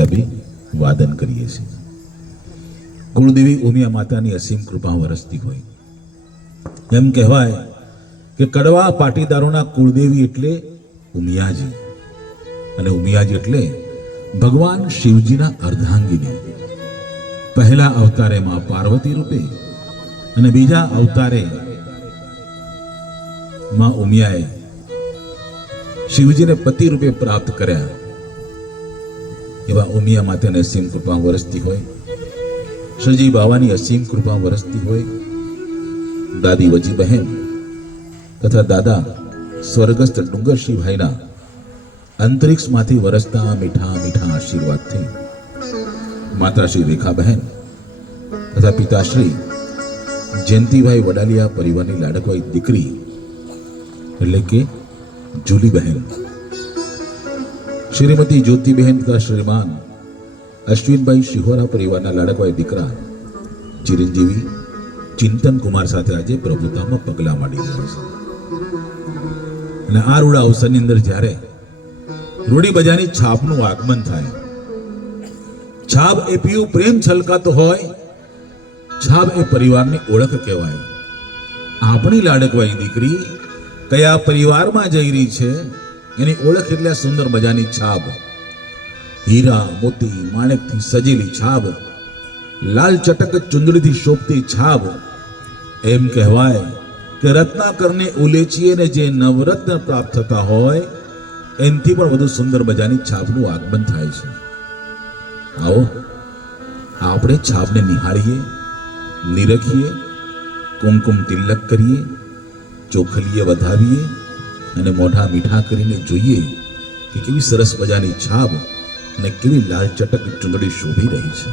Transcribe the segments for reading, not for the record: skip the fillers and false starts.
લબી વાદન કરીએ છીએ. કુળદેવી ઉમિયા માતાની અસીમ કૃપા વરસતી હોય. એમ કહેવાય કે કડવા પાટીદારોના કુળદેવી એટલે ઉમિયાજી, અને ઉમિયાજી એટલે ભગવાન શિવજીના અર્ધાંગીની. પહેલા અવતારે માં પાર્વતી રૂપે અને બીજા અવતારે માં ઉમિયાએ શિવજીને પતિ રૂપે પ્રાપ્ત કર્યા. એવા ઉમિયા માતાની અસીમ કૃપા વરસતી હોય. શ્રીજી બાવાની અસીમ કૃપા વરસતી હોય. દાદી વજી બહેન તથા દાદા સ્વર્ગસ્થ ડુંગરશીભાઈના અંતરિક્ષમાંથી વરસતા મીઠા મીઠા આશીર્વાદથી માતાશ્રી રેખા બહેન તથા પિતાશ્રી જયંતિભાઈ વડાલિયા પરિવારની લાડકવાઈ દીકરી એટલે કે જુલી બહેન, શ્રીમતી જ્યોતિબહેન તથા શ્રીમાન અશ્વિનભાઈ શિહોરા પરિવારના લાડકવાઈ દીકરા ચિરંજીવી ચિંતન કુમાર સાથે આજે પ્રભુતામાં પગલા માંડી રહ્યા છે. અને આ રૂડા અવસરની અંદર જ્યારે રૂડી બજારની છાપનું આગમન થાય, છાપ એ પીયું પ્રેમ છલકાતો હોય, છાપ એ પરિવારની ઓળખ કહેવાય. આપણી લાડકવાઈ દીકરી કયા પરિવારમાં જઈ રહી છે એની ઓળખ એટલે સુંદર મજાની છાપ. હીરા મોતી માણેકથી સજેલી છાપ, લાલ ચટક ચુંદડીથી શોભતી છાપ. એમ કહેવાય કે રત્નાકરને ઉલેચીએ ને જે નવરત્ન પ્રાપ્ત થતા હોય એનાથી પણ વધુ સુંદર મજાની છાપનું આગમન થાય છે. આવો આપણે છાપને નિહાળીએ, નિરખીએ, કુમકુમ તિલક કરીએ, ચોખલીએ વધાવીએ અને મોઢા મીઠા કરીને જોઈએ કે કેવી સરસ મજાની છાપ અને કેવી લાલ ચટક ચુંદડી શોભી રહી છે.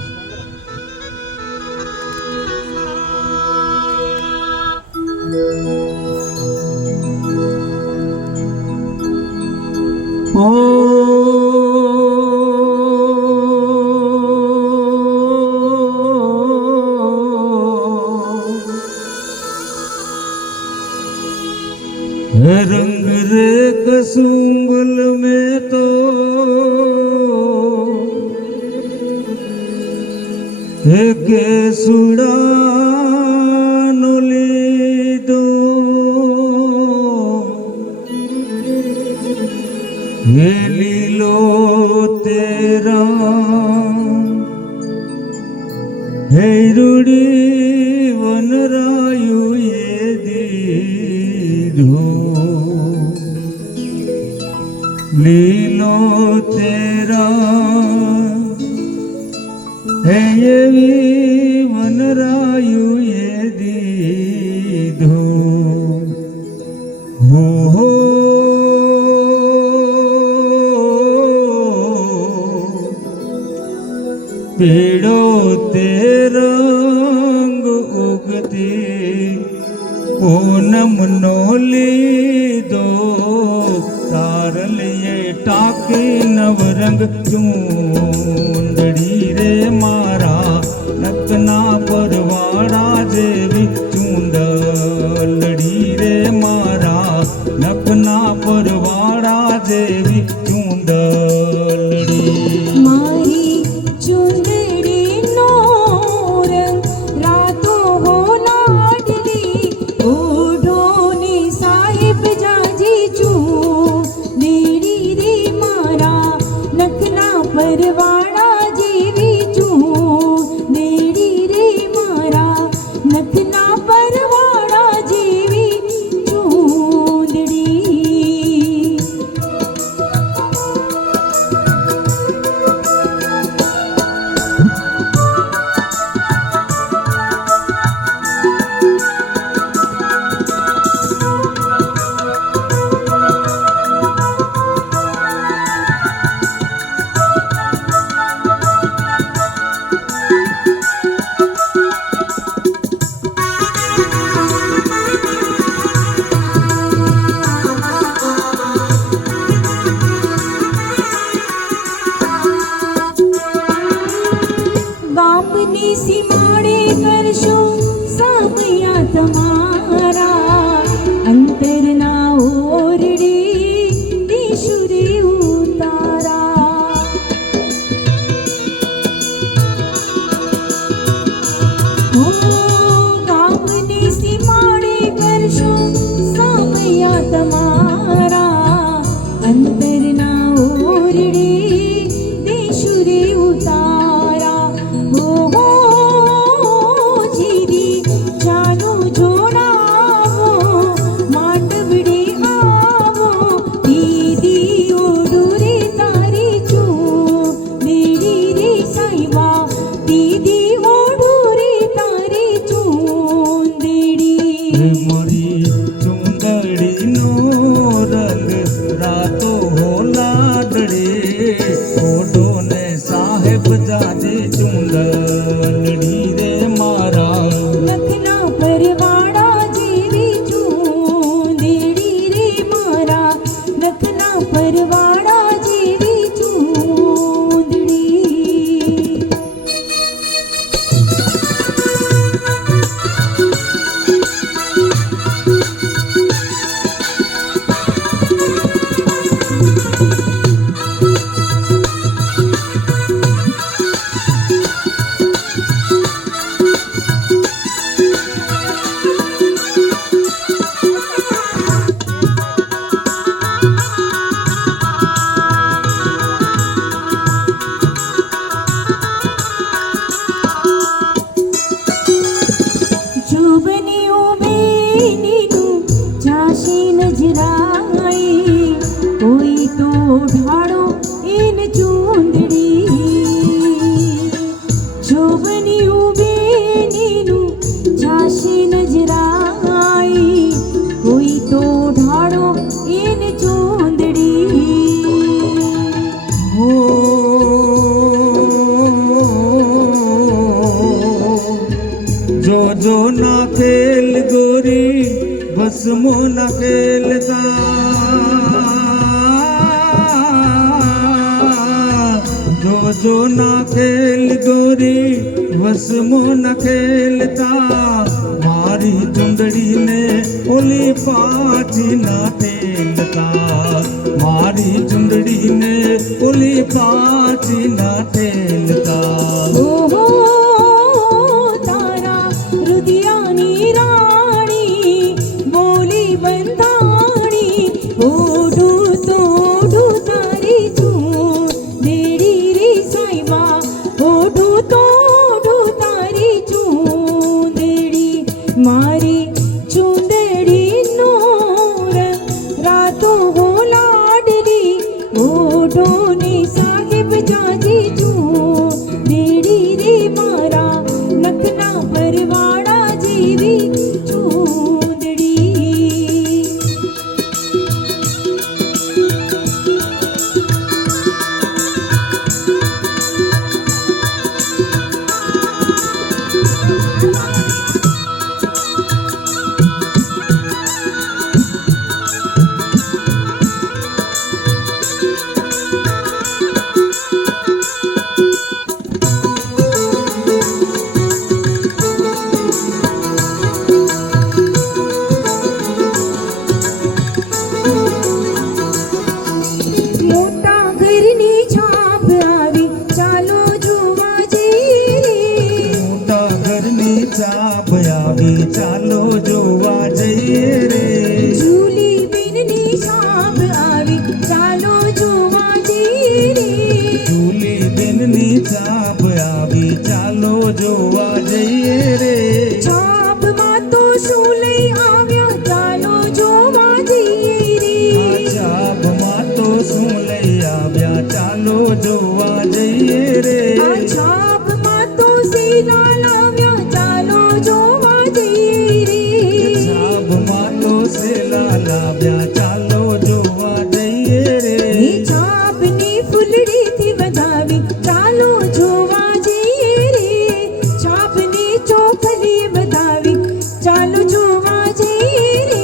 रंग रे कसुंबल में तो एक सुड़ानो लीधो, हे लीलो तेरा हे रूड़ी वनरायु ये दीधो, लीलो तेरा है ये वनरायु ये दीधो. हो पेड़ो ते रंग उगती पूनम नो लीधो, तारल ये टाकी नवरंग चूंदड़ी रे मारा नकना परवाड़ा जेवी चूंदलड़ी रे मारा नकना परवाड़ा जेवी चूंदलड़ी. मारी चूंदड़ी नो रंग रातो हो लाडली, ओढ़ोनी साहिब जाजी चूंदड़ी रे मारा नखना परवाड़ा जेवी चूंदड़ी रे मारा नखना परवाड़ा जेवी चूंदड़ी. બાપની સીમાડે કરશો સામયા તમારા, અંતરના ઓરડે દેશો રે ઉતારા. જાજે ચુંદડી રે મારા નખના પરવાળા જેવી ચૂંદડી રે મારા નખના પરવાળા જેવી ચૂંદડી. જોબની ઉમેરીનું ઝાંસી નજરાઈ કોઈ તો ઢાળો એન ચૂંદડી. જોબની ઉમેરીનું ઝાંસી નજરાઈ કોઈ તો ઢાળો એન ચૂંદડી. હો જો જો ના ખેલ ગોરી ભસ્મો ના ખેલતા જો જો ના ખેલ ગોરી ભસ્મો ના ખેલતા મારી ચુંદડીને ઓલી પાછી ના ઠેલતા મારી ચુંદડીને ઓલી પાછી ના ઠેલતા. ઓહો તારા રુદિયાની રાણી બોલી બંધાણી ઓઢું તોઢું તારી ચૂંદડી રે સાઈબા ઓઢું તોઢું તારી ચૂંદડી. મારી ચૂંદડીનો રંગ રાતો હો લાડલી ઓઢોને સાહેબ જાજી ચૂંદડી રે મારા નખના પરવાળા જેવી ચૂંદડી. મોટા ઘરની છાપ આવી ચાલો જોવા જઈએ રે. મોટા ઘરની ચાપ આવી ચાલો જોવા જઈએ રે. જૂલી બેનની છાપ આવી ચાલો જોવા જઈએ રે. જૂલી બેનની ચાપ આવી ચાલો જોવા જઈએ રે. છાપમાં તો શું લઈ આવ્યા ચાલો જોવા જઈએ રે. આ ચાપમાં તો શું લઈ આવ્યા ચાલો જોવા જઈએ રે. આ છાપમાં તો શીલા લાવ્યા ચાલો જોવા જઈએ રે. ચાપમાં તો સેલા લાવ્યા ચાલો જોવા જઈએ રે. એ છાપની ફૂલડીથી વધાવી ચાલો જોવા જઈએ રે. છાપની ચોખલી વધાવી ચાલો જોવા જઈએ રે.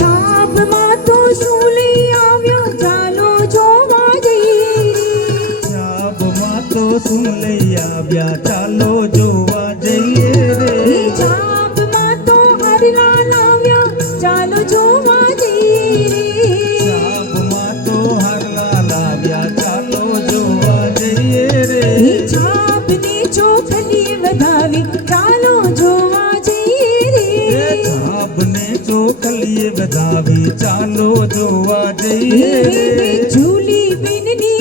છાપમાં તો શું લઈ આવ્યા ચાલો જોવા જઈએ રે. ચાપમાં તો શું લઈ આવ્યા ચાલો જોવા જઈએ રે. એ છાપમાં તો હરલા લાવ્યા ચાલો જોવા જઈએ રે. ચાપમાં તો હારલા લાવ્યા ચાલો જોવા જઈએ રે. એ છાપની ચોખલી વધાવી ચાલો જોવા જઈએ રે. છાપને ચોખલીએ વધાવી ચાલો જોવા જઈએ રે. જૂલી બેનની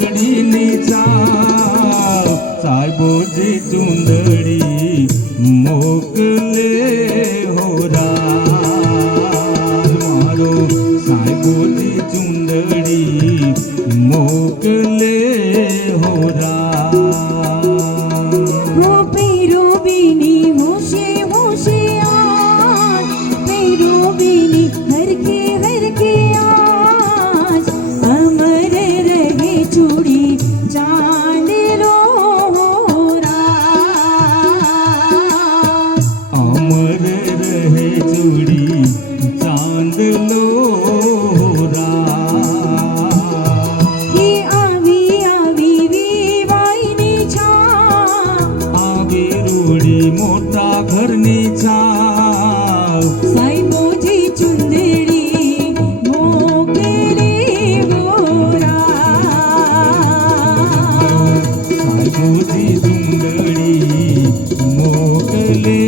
નાનકડીની છાપ સાહેબોજી ચુંદડી મોકલે હોરા મારો સાહેબોજી ચુંદડી મોકલે હોરા वो पेरो बीनी होशे होशे आज पेरो बीनी हर के आज अमर रहे चूड़ी चांद लो अमर रहे चूड़ी चांद लो ये आवी आवी वीवाईनी छाप આવી રૂડી મોટા ઘરની છાપ સાઈબોજી ચુંદડી મોકલે હોરા સાહેબોજી ચુંદડી મોકલે